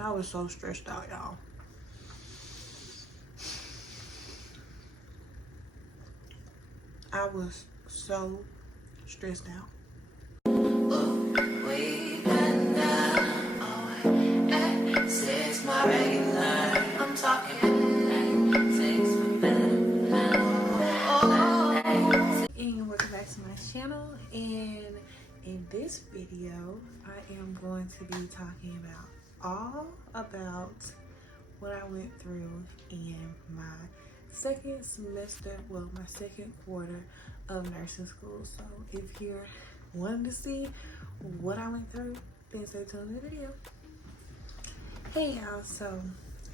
I was so stressed out, y'all. I was so stressed out. I'm talking. And welcome back to my channel. And in this video, I am going to be talking all about what I went through in my second semester, well, my second quarter of nursing school. So if you're wanting to see what I went through, then stay tuned to the video. Hey y'all, so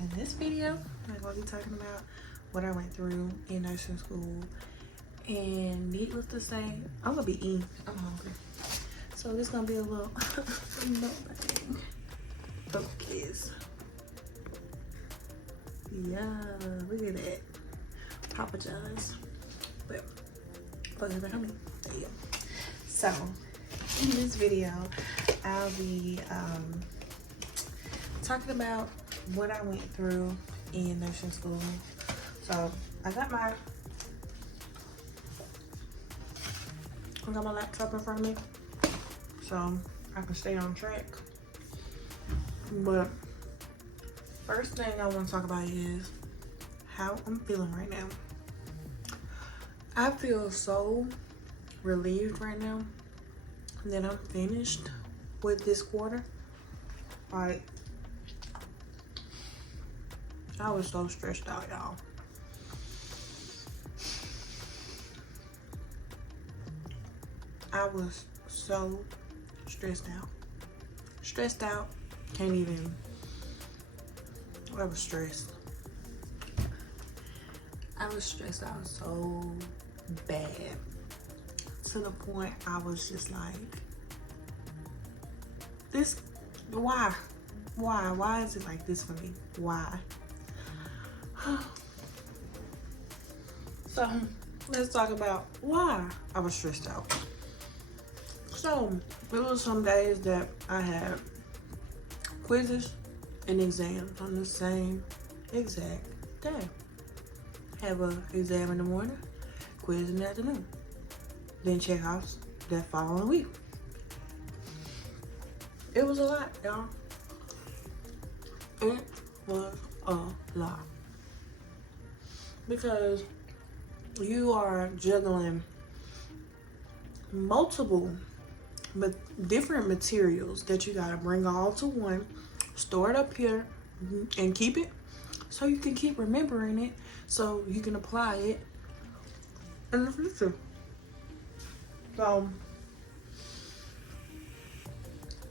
in this video, I'm going to be talking about what I went through in nursing school. And needless to say, I'm going to be eating. I'm hungry. So this is going to be a little mukbang. Focus. Yeah, look at that. Papa John's. But focus back on me. There you go. So in this video, I'll be talking about what I went through in nursing school. So I got my laptop in front of me so I can stay on track. But first thing I want to talk about is how I'm feeling right now. I feel so relieved right now that I'm finished with this quarter. Like, I was so stressed out, y'all. I was so stressed out. Stressed out. Can't even. I was stressed. I was stressed out so bad. To the point I was just like, this, why? Why? Why is it like this for me? Why? So, let's talk about why I was stressed out. So, there was some days that I had quizzes and exams on the same exact day. Have an exam in the morning, quiz in the afternoon. Then check offs that following week. It was a lot, y'all. It was a lot. Because you are juggling multiple but different materials that you gotta bring all to one, store it up here, and keep it so you can keep remembering it, so you can apply it in the future. So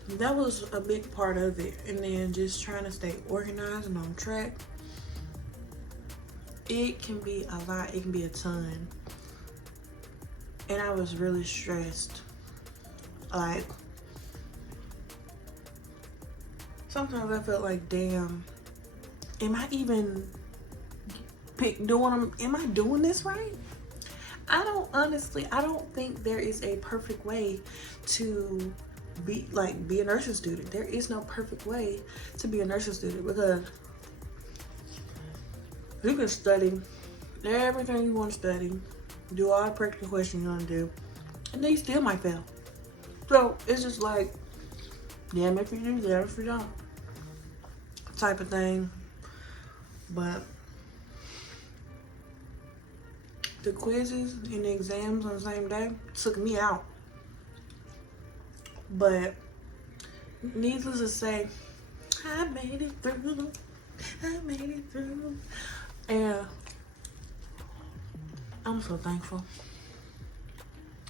that was a big part of it. And then just trying to stay organized and on track. It can be a lot, it can be a ton. And I was really stressed. Like, sometimes I felt like, damn, am I even am I doing this right? I don't think there is a perfect way to be a nursing student. There is no perfect way to be a nursing student, because you can study everything you want to study, do all the practical questions you want to do, and then you still might fail. So it's just like, damn if you do, damn if you don't, type of thing. But the quizzes and the exams on the same day took me out. But needless to say, I made it through. I made it through. And I'm so thankful.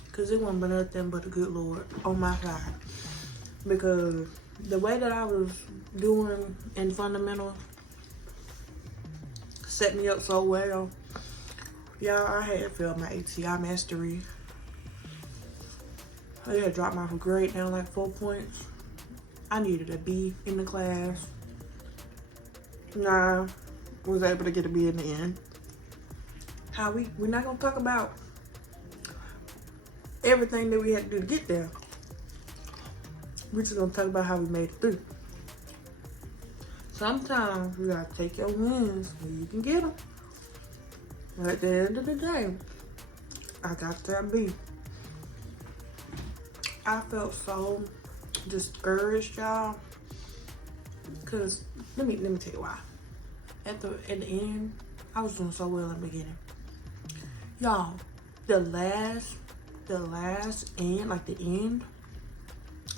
Because it wasn't nothing but a good Lord on my side. Because the way that I was doing in fundamentals set me up so well. Y'all, I had failed my ATI mastery. I had dropped my grade down like 4 points. I needed a B in the class. Nah, was able to get a B in the end. We're not gonna talk about everything that we had to do to get there. We're just gonna talk about how we made it through. sometimes you gotta take your wins when you can get them. But at the end of the day, I got that B. I felt so discouraged, y'all. Cause let me tell you why. At the end, I was doing so well in the beginning. Y'all, the last end, like the end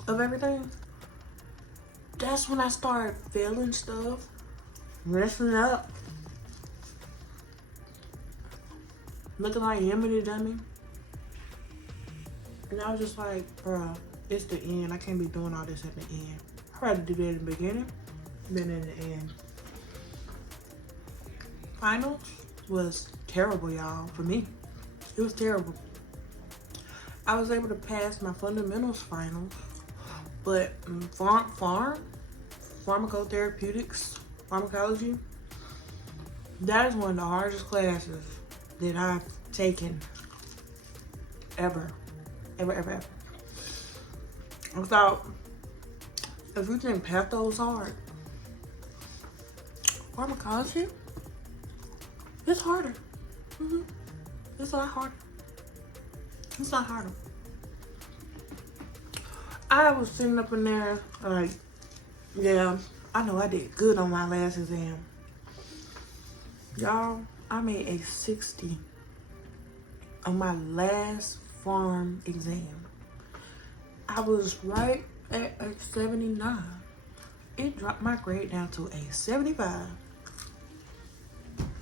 of everything, that's when I started failing stuff, messing up, looking like Emily Dummy. And I was just like, bruh, it's the end. I can't be doing all this at the end. I'd rather do that in the beginning than in the end. Finals was terrible, y'all, for me. It was terrible. I was able to pass my fundamentals finals, but pharmacotherapeutics, pharmacology, that is one of the hardest classes that I've taken ever. I thought, if you think patho is hard, pharmacology, it's harder. It's a lot harder. It's not harder. I was sitting up in there like, yeah, I know I did good on my last exam. Y'all, I made a 60 on my last farm exam. I was right at a 79. It dropped my grade down to a 75.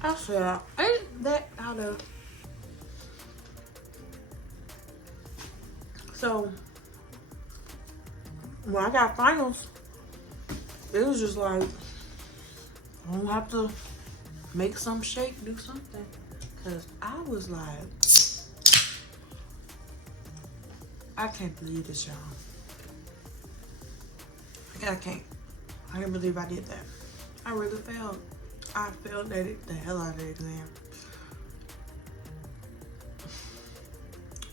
I said, ain't that out of... So, when I got finals, it was just like, I don't have to make some shake, do something. Because I was like, I can't believe this, y'all. I can't believe I did that. I really failed. I failed at it, the hell out of the exam.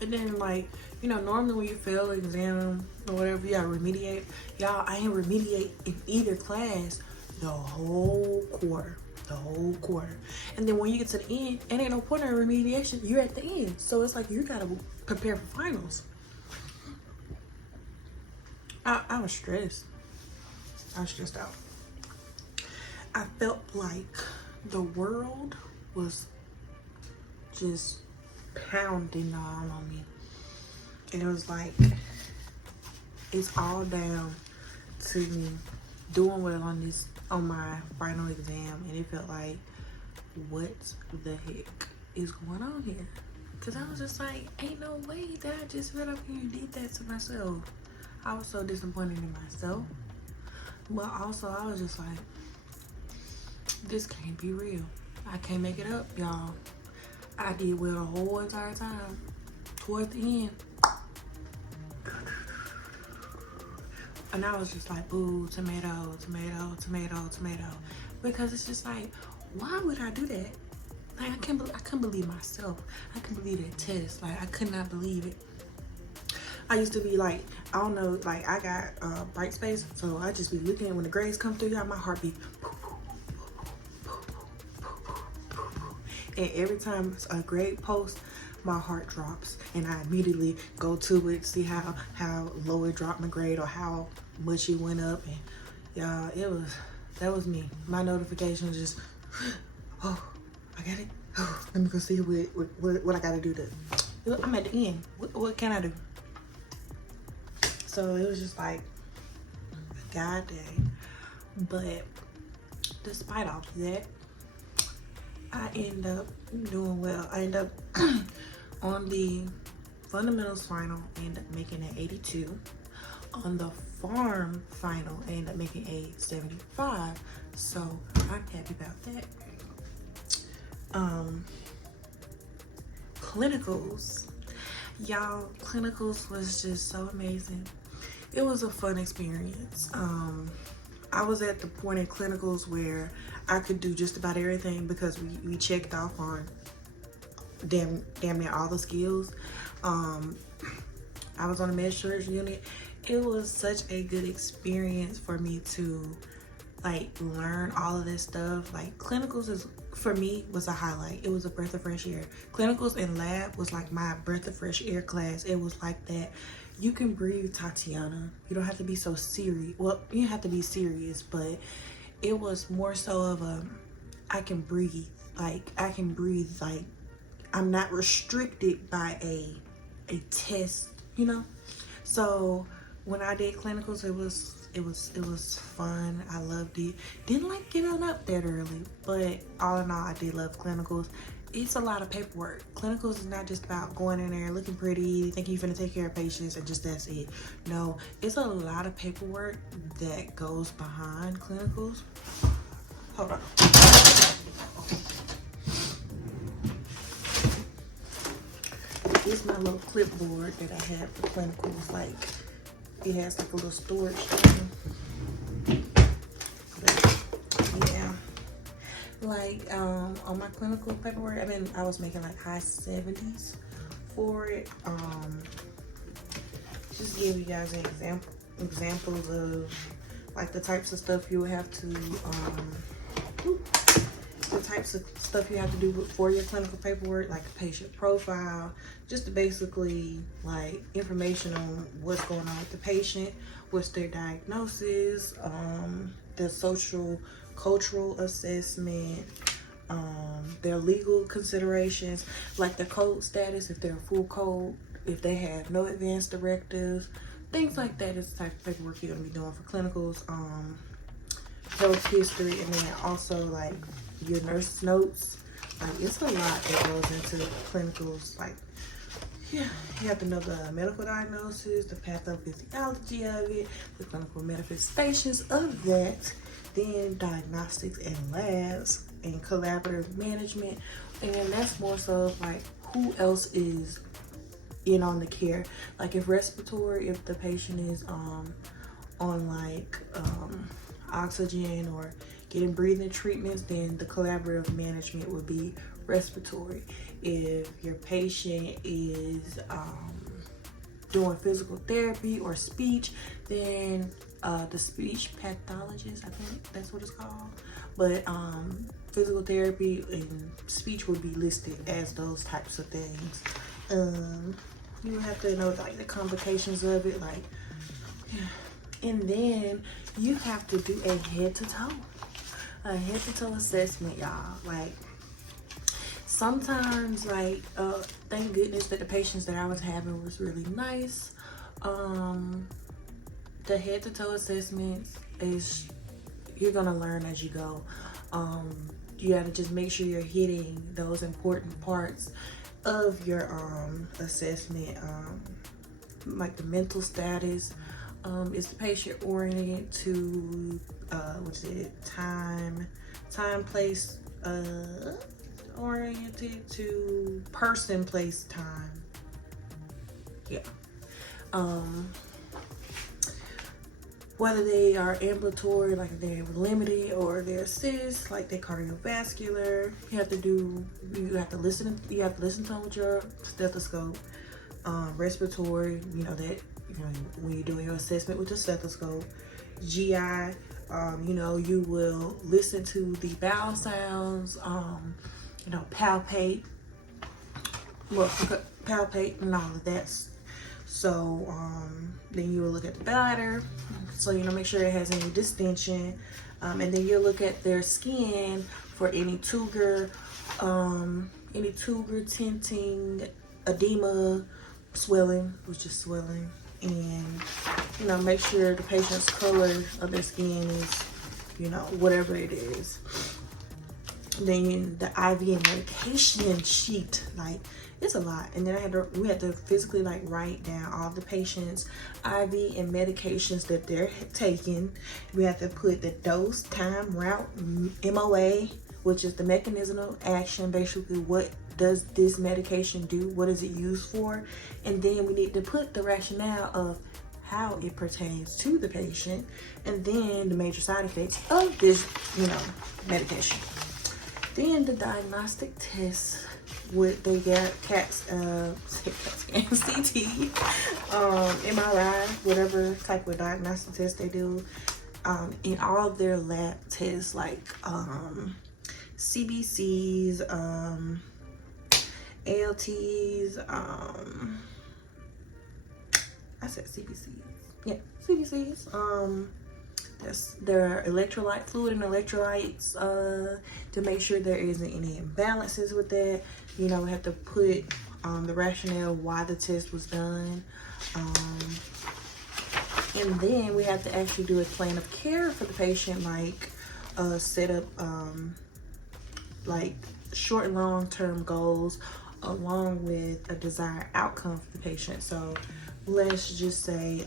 And then, like, you know, normally when you fail an exam or whatever, you gotta remediate. Y'all, I ain't remediate in either class the whole quarter. And then when you get to the end, it ain't no point in remediation. You're at the end. So it's like you gotta prepare for finals. I was stressed. I was stressed out. I felt like the world was just pounding on me. And it was like, it's all down to me doing well on my final exam. And it felt like, what the heck is going on here? Because I was just like, ain't no way that I just went up here and did that to myself. I was so disappointed in myself. But also, I was just like, this can't be real. I can't make it up, y'all. I did well the whole entire time. Towards the end. And I was just like, ooh, tomato. Because it's just like, why would I do that? Like, I couldn't believe myself. I couldn't believe that test. Like, I could not believe it. I used to be like, I don't know, like, I got bright space, so I just be looking at when the grades come through, y'all, my heart be, and every time a grade post, my heart drops, and I immediately go to it, see how low it dropped my grade or how much it went up, and y'all, that was me. My notification was just, oh, I got it. Oh, let me go see what I gotta do to. I'm at the end. What can I do? So it was just like, God dang. But despite all of that, I end up doing well. I end up on the fundamentals final, I end up making an 82. On the farm final, I end up making a 75. So I'm happy about that. Clinicals. Y'all, clinicals was just so amazing. It was a fun experience. I was at the point in clinicals where I could do just about everything because we checked off on damn near all the skills. I was on a med surg unit. It was such a good experience for me to like learn all of this stuff. Like clinicals is, for me, was a highlight. It was a breath of fresh air. Clinicals and lab was like my breath of fresh air class. It was like that. You can breathe, Tatiana. You don't have to be so serious. Well, you have to be serious, but it was more so of a, I can breathe. Like I can breathe. Like I'm not restricted by a test, you know. So when I did clinicals, it was fun. I loved it. Didn't like getting up that early, but all in all, I did love clinicals. It's a lot of paperwork. Clinicals is not just about going in there looking pretty, thinking you're gonna take care of patients and just that's it. No, it's a lot of paperwork that goes behind clinicals. Hold on. This is my little clipboard that I have for clinicals. Like it has like a little storage thing. But, yeah. Like on my clinical paperwork, I was making like high 70s for it. Just give you guys an examples of like the types of stuff you would have to the types of stuff you have to do for your clinical paperwork, like a patient profile, just to basically like information on what's going on with the patient, what's their diagnosis, the social cultural assessment, their legal considerations, like the code status, if they're a full code, if they have no advance directives, things like that is the type of paperwork you're gonna be doing for clinicals. Health history, and then also like your nurse notes. Like it's a lot that goes into clinicals. Like, yeah, you have to know the medical diagnosis, the pathophysiology of it, the clinical manifestations of that, then diagnostics and labs and collaborative management. And that's more so like who else is in on the care. Like if respiratory, if the patient is on like oxygen or getting breathing treatments, then the collaborative management would be respiratory. If your patient is doing physical therapy or speech, then the speech pathologist, I think that's what it's called. But physical therapy and speech would be listed as those types of things. You have to know like the complications of it, like, yeah. And then you have to do a head-to-toe assessment, y'all. Like sometimes, like thank goodness that the patients that I was having was really nice. The head-to-toe assessments is, you're gonna learn as you go. You gotta just make sure you're hitting those important parts of your assessment, like the mental status. Is the patient oriented to what's it, time, place, oriented to person, place, time. Yeah. Whether they are ambulatory, like they're limited, or they're assist, like they're cardiovascular. You have to listen to them with your stethoscope. Respiratory, you know that, when you're doing your assessment with the stethoscope. GI, you will listen to the bowel sounds, palpate and all of that. So then you will look at the bladder, so make sure it has any distension, and then you'll look at their skin for any tuger, tinting, edema, swelling, which is swelling, and make sure the patient's color of their skin is, whatever it is. Then the IV and medication sheet, like it's a lot. And then we had to physically like write down all the patients' IV and medications that they're taking. We have to put the dose, time, route, MOA, which is the mechanism of action, basically what does this medication do, what is it used for, and then we need to put the rationale of how it pertains to the patient, and then the major side effects of this, medication. Then the diagnostic tests, what they got, CAT scan, CT, MRI, whatever type of diagnostic test they do. in all of their lab tests, like CBCs, ALTs, I said CBCs, yeah, CBCs, that's their electrolyte, fluid and electrolytes, to make sure there isn't any imbalances with that. You know, we have to put the rationale why the test was done. And then we have to actually do a plan of care for the patient, like set up like short and long-term goals along with a desired outcome for the patient. So let's just say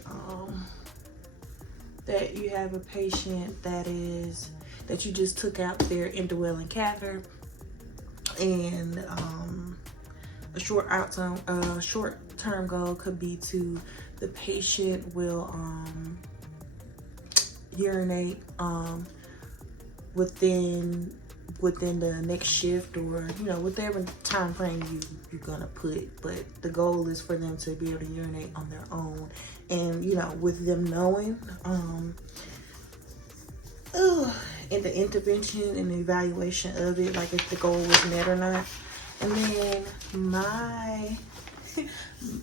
that you have a patient that you just took out their indwelling catheter, and a short-term goal could be to the patient will urinate within the next shift, or you know, whatever time frame you're gonna put, but the goal is for them to be able to urinate on their own. And you know, with them knowing in the intervention and the evaluation of it, like if the goal was met or not. And then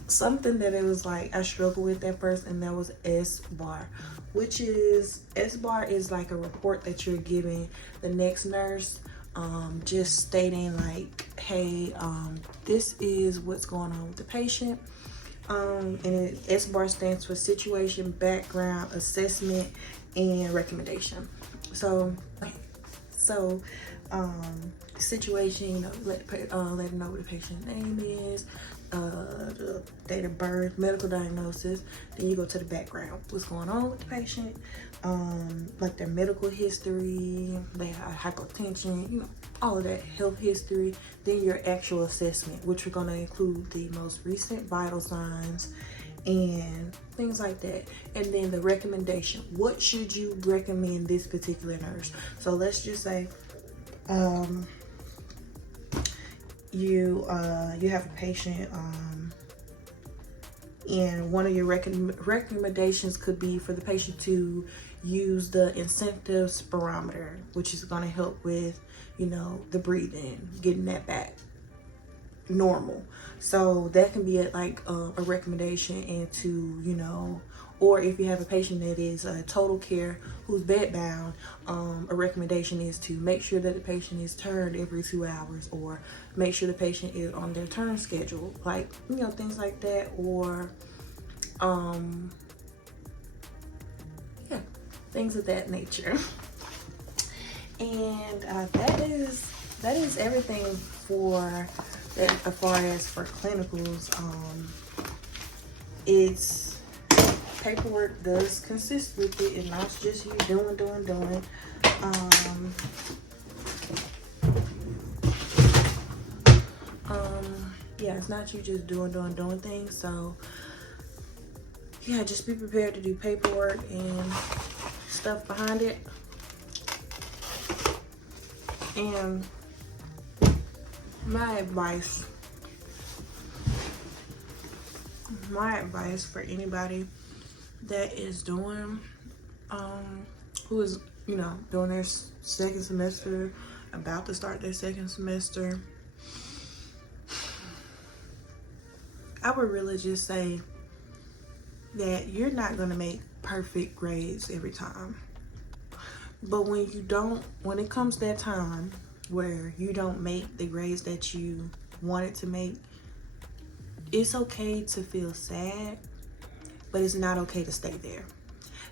something that it was like I struggled with at first, and that was S-bar, which is S-bar is like a report that you're giving the next nurse, just stating like, hey, this is what's going on with the patient. And S-bar stands for situation, background, assessment, and recommendation. So situation, you know, let them know what the patient's name is, the date of birth, medical diagnosis. Then you go to the background, what's going on with the patient, like their medical history, their hypertension, you know, all of that health history. Then your actual assessment, which are going to include the most recent vital signs and things like that. And then the recommendation, what should you recommend this particular nurse? So let's just say you have a patient, and one of your recommendations could be for the patient to use the incentive spirometer, which is going to help with, you know, the breathing, getting that back normal. So that can be a recommendation. And to, you know, or if you have a patient that is total care who's bedbound, a recommendation is to make sure that the patient is turned every 2 hours, or make sure the patient is on their turn schedule, like, you know, things like that. Or yeah, things of that nature. And that is everything for that as far as for clinicals. It's paperwork does consist with it, and not just you doing. Yeah, it's not you just doing things. So yeah, just be prepared to do paperwork and stuff behind it. And my advice for anybody that is doing who is, you know, doing their second semester, about to start their second semester, I would really just say that you're not going to make perfect grades every time. But when it comes that time where you don't make the grades that you wanted to make, it's okay to feel sad, but it's not okay to stay there.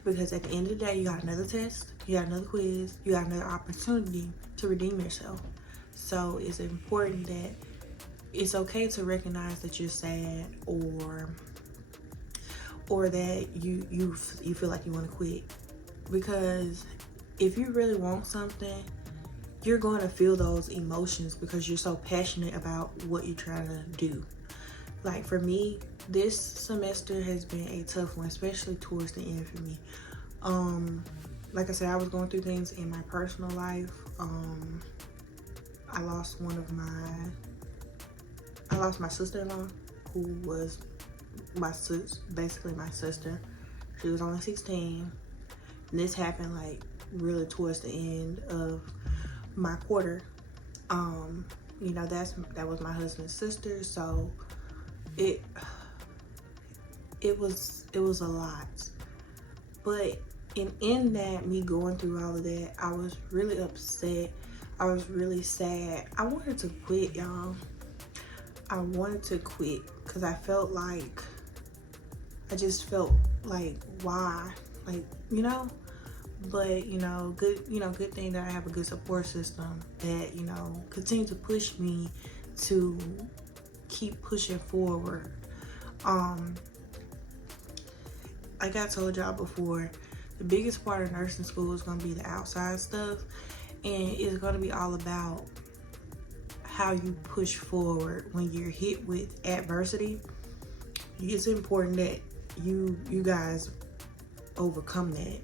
Because at the end of the day, you got another test, you got another quiz, you got another opportunity to redeem yourself. So it's important that it's okay to recognize that you're sad, or that you feel like you want to quit. Because if you really want something, you're going to feel those emotions because you're so passionate about what you're trying to do. Like for me, this semester has been a tough one, especially towards the end for me. Like I said, I was going through things in my personal life. I lost my sister-in-law, who was basically my sister. She was only 16. this happened like really towards the end of my quarter. You know, that was my husband's sister, so it was a lot. But in that, me going through all of that, I was really upset. I was really sad. I wanted to quit, y'all. I wanted to quit because I felt like, I just felt like, why? Like, you know? But, you know, good thing that I have a good support system that, you know, continue to push me to keep pushing forward. Like I told y'all before, the biggest part of nursing school is going to be the outside stuff, and it's going to be all about how you push forward when you're hit with adversity. It's important that you guys overcome that,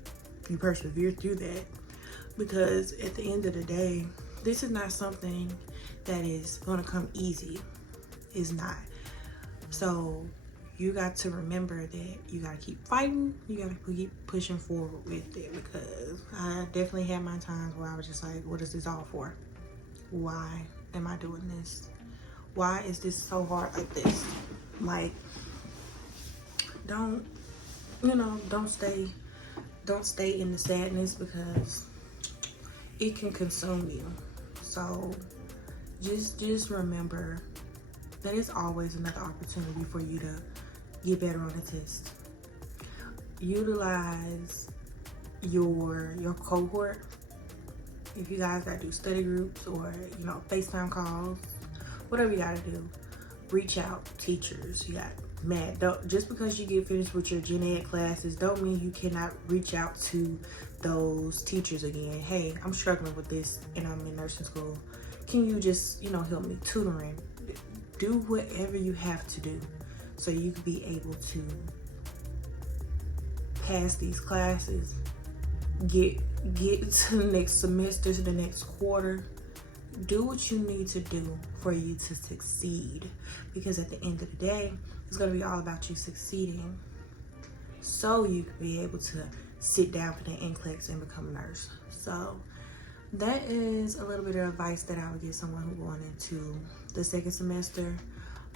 you persevere through that, because at the end of the day, this is not something that is going to come easy. It's not. So you got to remember that you got to keep fighting. You got to keep pushing forward with it, because I definitely had my times where I was just like, what is this all for? Why am I doing this? Why is this so hard like this? Like, don't stay in the sadness, because it can consume you. So just remember that it's always another opportunity for you to get better on the test. Utilize your cohort. If you guys gotta do study groups or, you know, FaceTime calls, whatever you gotta do, reach out. Teachers, you got don't, just because you get finished with your gen ed classes don't mean you cannot reach out to those teachers again. Hey, I'm struggling with this and I'm in nursing school. Can you just, you know, help me tutoring? Do whatever you have to do so you can be able to pass these classes, get to the next semester, to the next quarter. Do what you need to do for you to succeed, because at the end of the day, it's going to be all about you succeeding, so you can be able to sit down for the NCLEX and become a nurse. So that is a little bit of advice that I would give someone who's going into the second semester.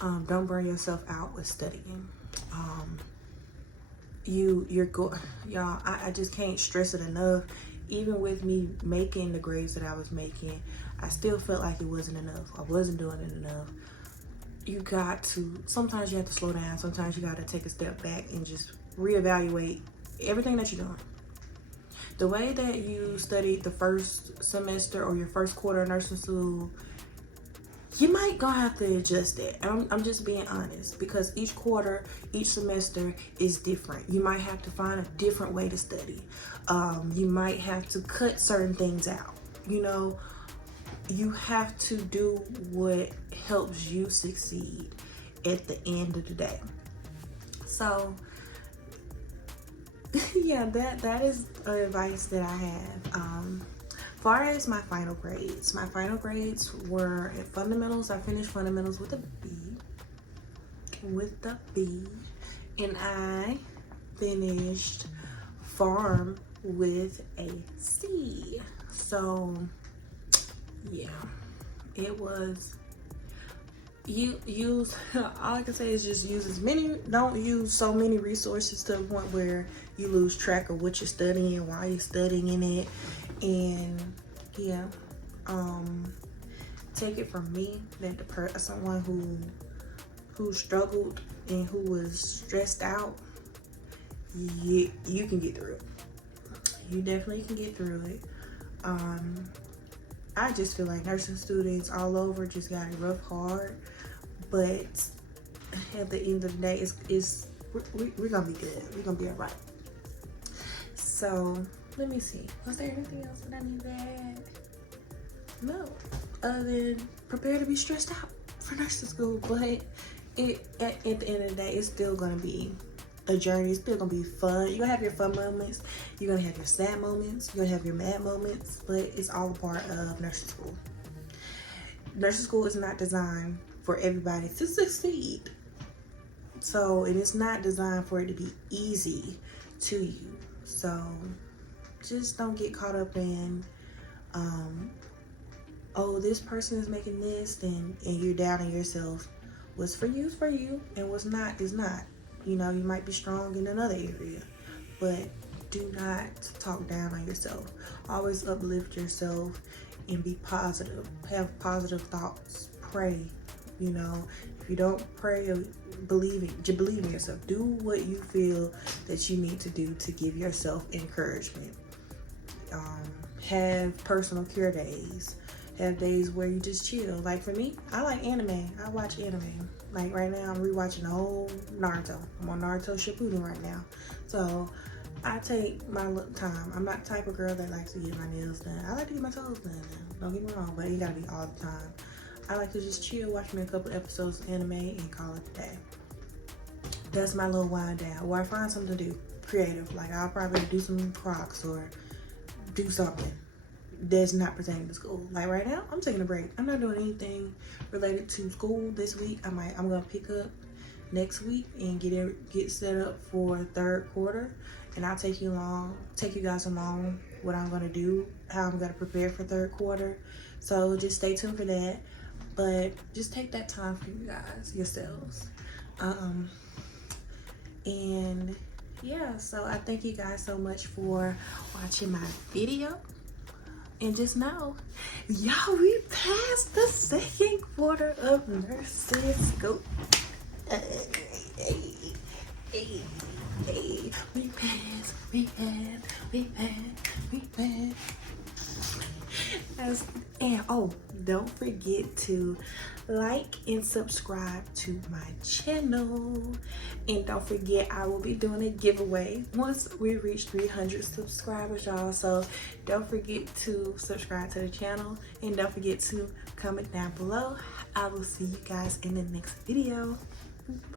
Don't burn yourself out with studying. Y'all, I just can't stress it enough. Even with me making the grades that I was making, I still felt like it wasn't enough. I wasn't doing it enough. Sometimes you have to slow down. Sometimes you got to take a step back and just reevaluate everything that you're doing. The way that you studied the first semester or your first quarter of nursing school, you might gonna have to adjust that. I'm just being honest, because each quarter, each semester is different. You might have to find a different way to study. You might have to cut certain things out. You know, you have to do what helps you succeed at the end of the day. So yeah, that is advice that I have. Far as my final grades were at fundamentals. I finished fundamentals with a B, and I finished farm with a C. So yeah, it was, all I can say is just don't use so many resources to the point where you lose track of what you're studying, why you're studying it. And yeah, take it from me that someone who struggled and who was stressed out, you can get through it. You definitely can get through it. I just feel like nursing students all over just got it rough hard, but at the end of the day, we're gonna be good. We're gonna be all right. So let me see. Was there anything else that I need to add? No, other than prepare to be stressed out for nursing school. But at the end of the day, it's still gonna be a journey. It's still gonna be fun. You're gonna have your fun moments. You're gonna have your sad moments. You're gonna have your mad moments. But it's all a part of nursing school. Nursing school is not designed for everybody to succeed. So it is not designed for it to be easy to you. So just don't get caught up in oh, this person is making this, and you're doubting yourself. What's for you is for you, and what's not is not. You know, you might be strong in another area, but do not talk down on yourself. Always uplift yourself and be positive. Have positive thoughts. Pray. You know, if you don't pray or believe in yourself. Do what you feel that you need to do to give yourself encouragement. Have personal care days. Have days where you just chill. Like for me, I like anime. I watch anime. Like right now, I'm rewatching the whole Naruto. I'm on Naruto Shippuden right now. So I take my time. I'm not the type of girl that likes to get my nails done. I like to get my toes done now. Don't get me wrong, but it gotta be all the time. I like to just chill, watch me a couple episodes of anime, and call it a day. That's my little wind down. Or I find something to do creative. Like I'll probably do some Crocs or do something that's not pertaining to school. Like right now, I'm taking a break. I'm not doing anything related to school this week. I'm gonna pick up next week and get set up for third quarter, and I'll take you guys along what I'm gonna do, how I'm gonna prepare for third quarter. So just stay tuned for that. But just take that time for you guys yourselves. And yeah, so I thank you guys so much for watching my video. And just know, y'all, we passed the second quarter of nursing school. Hey, we passed. And oh, don't forget to like and subscribe to my channel. And don't forget, I will be doing a giveaway once we reach 300 subscribers, y'all. So don't forget to subscribe to the channel, and don't forget to comment down below. I will see you guys in the next video.